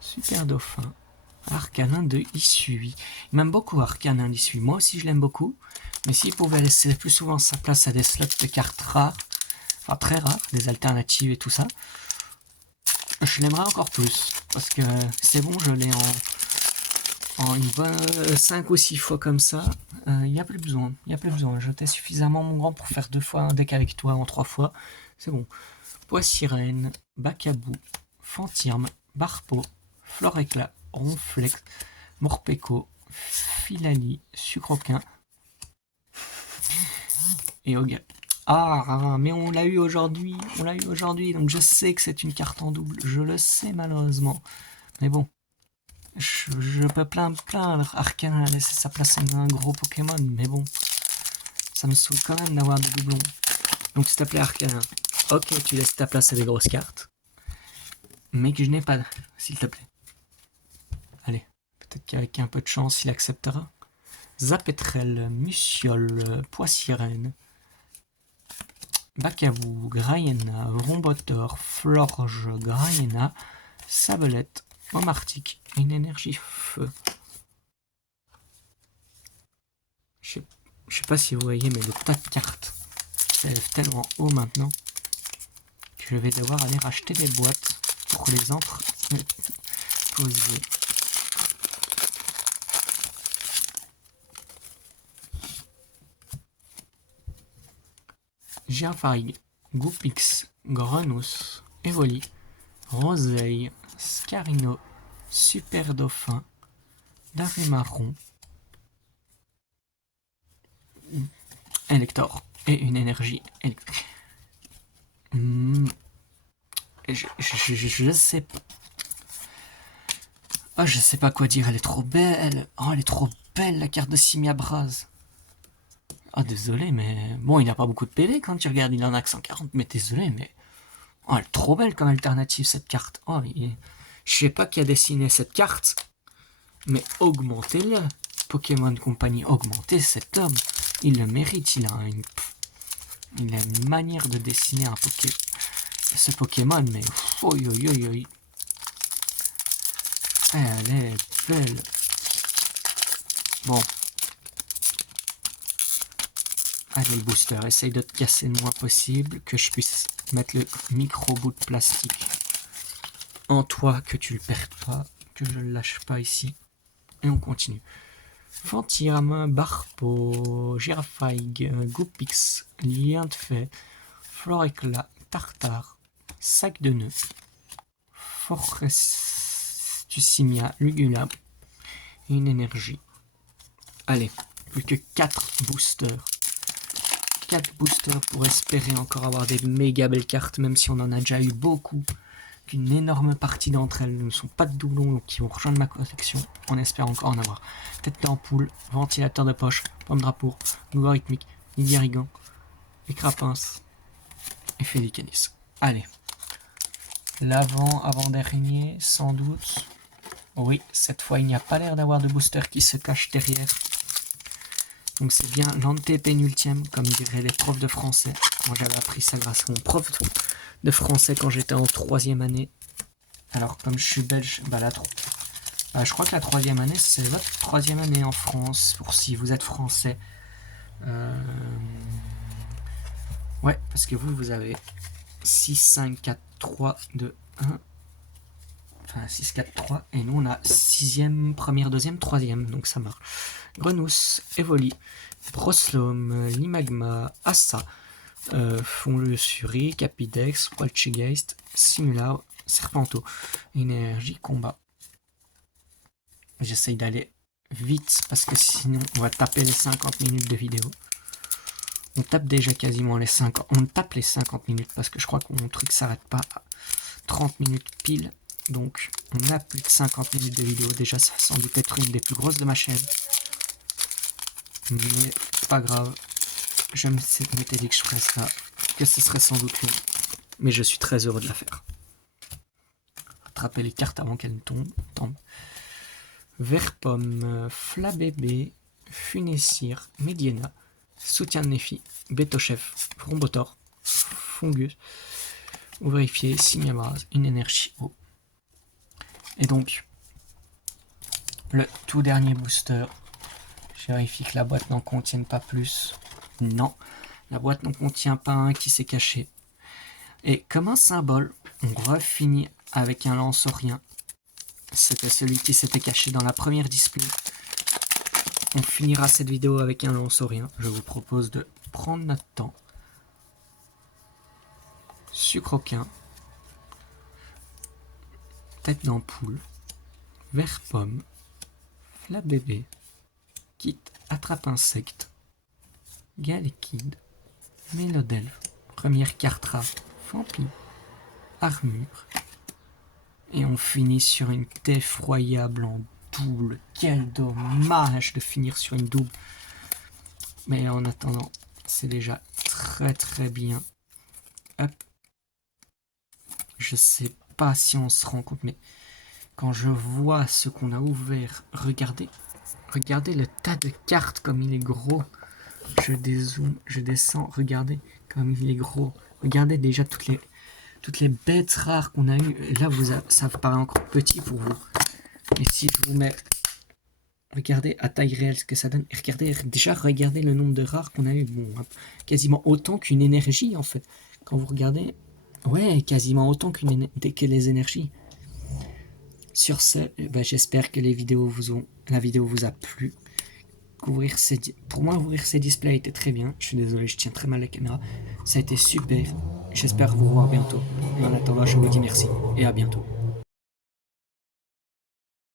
Super Dauphin, Arcanin de Issui. Il m'aime beaucoup Arcanin d'Issui. Moi aussi je l'aime beaucoup. Mais s'il pouvait laisser plus souvent sa place à des slots de cartes rares, enfin très rares, des alternatives et tout ça, je l'aimerais encore plus. Parce que c'est bon, je l'ai en une bonne 5 ou 6 fois comme ça. Il n'y a plus besoin. Il n'y a plus besoin. J'étais suffisamment mon grand pour faire 2 fois un deck avec toi en 3 fois. C'est bon. Poissirène, Bacabou, Fantirme, Barpo, Floréclat, Ronflex, Morpeko, Filali, Sucroquin et Oga. Ah, mais on l'a eu aujourd'hui, donc je sais que c'est une carte en double, je le sais malheureusement. Mais bon, je peux plaindre Arcana a laissé sa place à un gros Pokémon, mais bon, ça me saoule quand même d'avoir des doublons. Donc s'il te plaît Arcana, ok tu laisses ta place à des grosses cartes, mais que je n'ai pas, s'il te plaît. Allez, peut-être qu'avec un peu de chance il acceptera. Zapetrel, Mussiol, Poissirène, Bacavou, Graïena, Rombotor, Florge, Graïena, Sablette, Omartic, une énergie feu. Je sais pas si vous voyez, mais le tas de cartes s'élève tellement haut maintenant que je vais devoir aller racheter des boîtes pour les poser. Gianfarig, Goupix, Grenousse, Evoli, Roseille, Scarino, Super Dauphin, Darimarron, Elector et une énergie électrique. Je sais pas. Ah, je sais pas quoi dire, elle est trop belle. Oh, elle est trop belle, la carte de Simiabras. Ah, désolé, mais... Bon, il n'a pas beaucoup de PV quand tu regardes, il en a que 140, mais désolé, mais... Oh, elle est trop belle comme alternative, cette carte. Oh, je sais pas qui a dessiné cette carte, mais augmentez-le. Pokémon Company, augmentez cet homme. Il le mérite, il a une manière de dessiner ce Pokémon, mais... Oi, oi, oi, oi. Elle est belle. Bon. Allez, le booster, essaye de te casser le moins possible, que je puisse mettre le micro bout de plastique en toi, que tu le perdes pas, que je le lâche pas ici. Et on continue. Fantiram, Barpo, Girafaig, Goupix, Lien de Fée, Floréclat, Tartare, Sac de Nœuds, Forestussimia, Lugula et une énergie. Allez, plus que 4 boosters. 4 boosters pour espérer encore avoir des méga belles cartes, même si on en a déjà eu beaucoup. Une énorme partie d'entre elles ne sont pas de doublons, donc qui vont rejoindre ma collection. On espère encore en avoir. Tête d'ampoule, ventilateur de poche, pomme drapeau, logarithmique, Ligarigant, Écrapins et Félicanis. Allez. Avant-dernier, sans doute. Oui, cette fois il n'y a pas l'air d'avoir de booster qui se cache derrière. Donc c'est bien l'antépénultième, comme diraient les profs de français. Moi j'avais appris ça grâce à mon prof de français quand j'étais en 3e année. Alors comme je suis belge, je crois que la 3e année c'est votre 3e année en France, pour si vous êtes français. Ouais, parce que vous avez 6, 5, 4, 3, 2, 1. Enfin 6, 4, 3. Et nous on a 6e, première, 2e, 3e. Donc ça marche. Grenousse, Evoli, Broslom, Limagma, Assa, Fonlusuri, Capidex, Poltergeist, Simular, Serpento, Énergie, Combat. J'essaye d'aller vite parce que sinon on va taper les 50 minutes de vidéo. On tape déjà quasiment les 50. On tape les 50 minutes parce que je crois que mon truc s'arrête pas à 30 minutes pile. Donc on a plus de 50 minutes de vidéo. Déjà ça va sans doute être une des plus grosses de ma chaîne. Mais pas grave. Je m'étais dit que je ferais ça, que ce serait sans doute long. Mais je suis très heureux de la faire. Attraper les cartes avant qu'elles ne tombent. Verpomme, Flabébé, Funessir, Mediena, Soutien de Nephi, Betochef, Rombotor, Fungus, ou vérifier, Simiabras, une énergie eau. Et donc, le tout dernier booster, je vérifie que la boîte n'en contienne pas plus. Non, la boîte n'en contient pas un qui s'est caché. Et comme un symbole, on refinit avec un lance-rien. C'était celui qui s'était caché dans la première display. On finira cette vidéo avec un lance-rien. Je vous propose de prendre notre temps. Sucroquin, Tête d'ampoule, Verpomme, Flabébé, Kit attrape insecte, Galekid, Mélodelve, première carte rare, Fampi, Armure. Et on finit sur une effroyable en double. Quel dommage de finir sur une double. Mais en attendant, c'est déjà très très bien. Hop. Je sais pas si on se rend compte, mais quand je vois ce qu'on a ouvert, regardez le tas de cartes comme il est gros. Je dézoome, je descends, regardez comme il est gros. Regardez déjà toutes les bêtes rares qu'on a eues. Là, ça paraît encore petit pour vous. Mais si je vous mets... Regardez à taille réelle ce que ça donne. Et regardez le nombre de rares qu'on a eu. Bon, quasiment autant qu'une énergie, en fait. Quand vous regardez... Ouais, quasiment autant que les énergies. Sur ce, j'espère que la vidéo vous a plu. Pour moi, ouvrir ces displays était très bien. Je suis désolé, je tiens très mal la caméra. Ça a été super. J'espère vous revoir bientôt. Et en attendant, je vous dis merci et à bientôt.